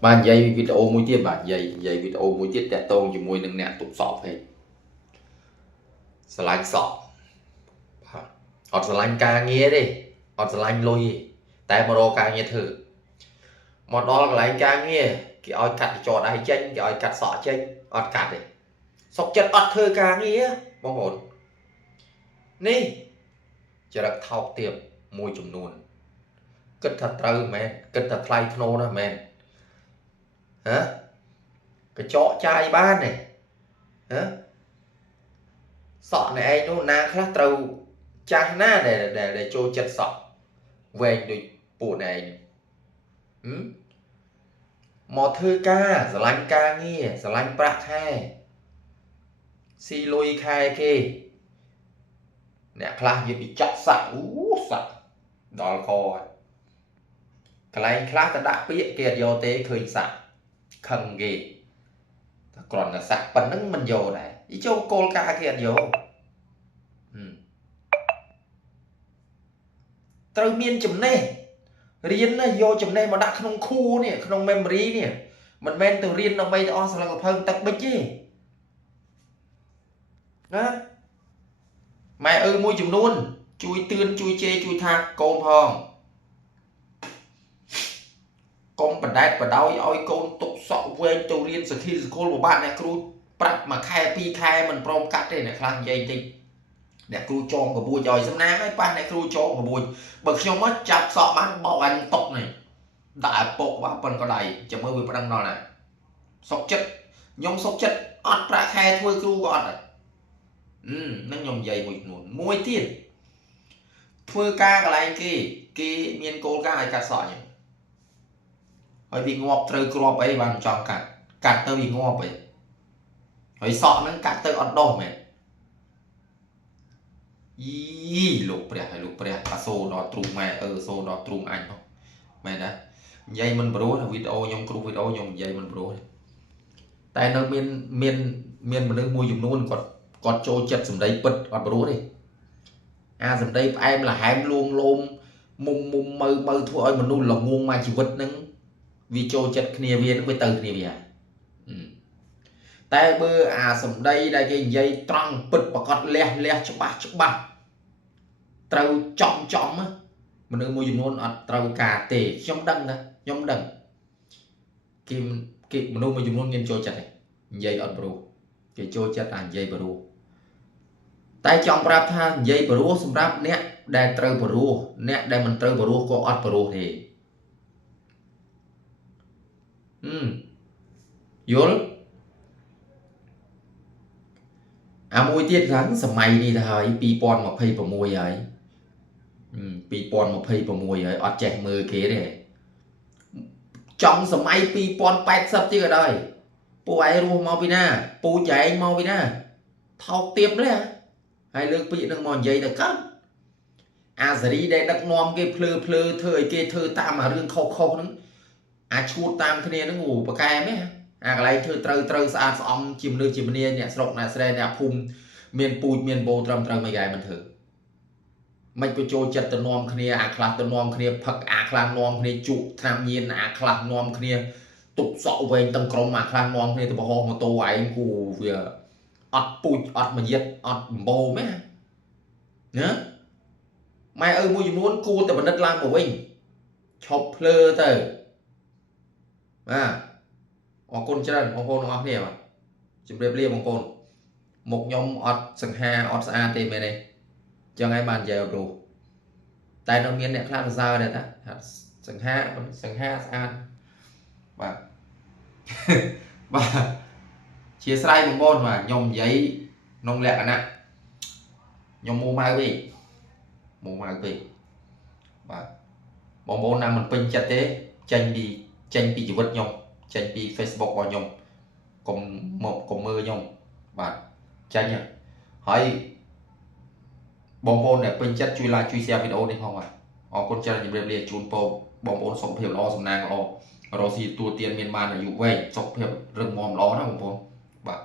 Bạn dây videoមួយទៀតបាទយាយវីដេអូមួយទៀតតាក់ទងជាមួយនឹងអ្នកទប់សក់ពេកស្រឡាញ់សក់បាទអត់ស្រឡាញ់ការងារទេអត់ស្រឡាញ់លុយទេតែមករកការងារធ្វើមកដល់កន្លែងការងារគេឲ្យកាត់កញ្ចក់ដៃចេញគេឲ្យកាត់សក់ចេញអត់កាត់ទេសុកចិត្តអត់ធ្វើការងារបងប្អូននេះចរិតថោកទាបមួយចំនួនគិតថាត្រូវមែនគិតថាថ្លៃធ្នូណាស់មែនហ៎កញ្ចក់ចាយបានទេហ៎សក់នៃឯងនោះណាខ្លះត្រូវចាស់ណាដែលចូលចិត្តសក់វែងដូចពួកឯងមកធ្វើការស្រឡាញ់ការងារស្រឡាញ់ប្រាក់ខែស៊ីលុយខែគេអ្នកខ្លះនិយាយពីចាក់សាក់សាក់ដល់កកន្លែងខ្លះទៅដាក់ពាក្យគេអត់យកទេឃើញសាក់ខឹងគេតែគ្រាន់តែសាក់ប៉ុណ្្នឹងមិនយកដែរអ៊ីចូលគោលការណ៍គេអត់យកត្រូវមានចំណេះរៀនណាយកចំណេះមកដាក់ក្នុងខួរនេះក្នុង memory នេះមិនមែនទៅរៀនដើម្បីទៅអស់ស្លឹកល្ភើងទឹកប៊ិចទេណាម៉ែឪមួយចំនួនជួយទឿនជួយជេរជួយថាកូនផងកុំបដែតបដោយឲ្យកូនទុកសក់វែងទៅរៀនសក្តិសកលពិបាកអ្នកគ្រូប្រាប់មួយខែពីរខែមិនព្រមកាត់ទេអ្នកខ្លះនិយាយតិចអ្នកគ្រូចងកបួចឲ្យសំណាងហើយប៉ះអ្នកគ្រូចងកបួចបើខ្ញុំមកចាប់សក់បានបោកអញតុកនេះដាក់ពុកបាទប៉ុនក៏ដៃចាំមើលវាប្តឹងដល់ណាសុកចិត្តខ្ញុំសុកចិត្តអត់ប្រាក់ខែធ្វើគ្រូក៏អត់ដែរនឹងខ្ញុំនិយាយមួយចំនួនមួយទៀតធ្វើការកន្លែងគេមានគោលការណ៍ឲ្យកាត់សក់ខ្ញុំហើយវាងាប់ត្រូវគ្រាប់អីបានចង់កាត់ទៅវាងាប់អីហើយសក់ហ្នឹងកាត់ទៅអត់ដោះមែនយីលោកព្រះហើយលោកព្រះអាសូដល់ទ្រូងម៉ែសូដល់ទ្រូងអញហ្នឹងមែនទេនិយាយមិនប្រួសវីដេអូខ្ញុំគ្រូវីដេអូខ្ញុំនិយាយមិនប្រួសតែនៅមានមនុស្សមួយចំនួនគាត់ចូលចិត្តសម្ដីពិតអត់ប្រួសទេអាសម្ដីផ្អែមល្ហែមលួងលោមមុំមើធ្វើឲ្យមនុស្សល្ងងមកជីវិតហ្នឹងវាចូលចិត្តគ្នាវានឹងវាទៅគ្នាវាតែបើអាសម្ដីដែលគេនិយាយត្រង់ពិតប្រកបលះច្បាស់ត្រូវចំមនុស្សមួយចំនួនអត់ត្រូវការទេខ្ញុំដឹងណាខ្ញុំដឹងគេមនុស្សមួយចំនួនមានចូលចិត្តទេនិយាយអត់ប្រួសគេចូលចិត្តអានិយាយប្រួសតែចង់ប្រាប់ថានិយាយប្រួសសម្រាប់អ្នកដែលត្រូវប្រួសអ្នកដែលមិនត្រូវប្រួសក៏អត់ប្រួសទេយល់អាមួយទៀតខាងសម័យនេះទៅហើយ2026ហើយ2026ហើយអត់ចេះមើលគេទេចង់សម័យ2080ទៀតក៏ដោយពួកឯងរស់មកពីណាពូចែងមកពីណាថោកទាបទេហើយលើកពាក្យនឹងមកនិយាយទៅកើតអាសេរីដែលដឹកនាំគេភ្លឺធ្វើឲ្យគេធ្វើតាមអារឿងខុសហ្នឹងអាឈួតតាមគ្នាហ្នឹងប្រកែមែនអាកន្លែងធ្វើត្រូវស្អាតស្អំជាមនុស្សជាមនាអ្នកស្រុកអ្នកស្រែអ្នកភូមិមានពូជមានបោត្រឹមត្រូវមិនកែមិនធ្វើមិនក៏ចូលចិត្តទៅនាំគ្នាអាខ្លះទៅនាំគ្នាផឹកអាខ្លះនាំគ្នាជក់ថ្នាំញៀនអាខ្លះនាំគ្នាទប់សក់វែងទាំងក្រុមអាខ្លះនាំគ្នាទៅបរហោម៉ូតូឯងគូវាអត់ពូជអត់មយិតអត់បោមែនណាម៉ែឪមួយចំនួនគួរតែបណ្ឌិតឡើងមកវិញឈប់ភ្លើទៅបាទអរគុណច្រើនបងប្អូនទាំងអស់គ្នាបាទជម្រាបលាបងប្អូនមុខខ្ញុំអត់សង្ហាអត់ស្អាតទេមែនទេចឹងហើយបាននិយាយប្រួសតែនៅមានអ្នកខ្លះសរសើរដែរតាសង្ហាស្អាតបាទបាទជាស្រ័យបងប្អូនបាទខ្ញុំនិយាយក្នុងលក្ខណៈខ្ញុំមួម៉ៅពេកបាទបងប្អូនណាមិនពេញចិត្តទេចេញពីជីវិតខ្ញុំចេញពី Facebook របស់ខ្ញុំកុំមើលខ្ញុំបាទចាញ់ហើយបងប្អូនដែលពេញចិត្តជួយ like ជួយ share វីដេអូនេះផងបាទអរគុណច្រើនជម្រាបលាជូនពរបងប្អូនសុខភាពល្អសំណាងល្អរស់ស៊ីទួទានមានបានអាយុវែងសុខភាពរឹងមាំល្អណាបងប្អូនបាទ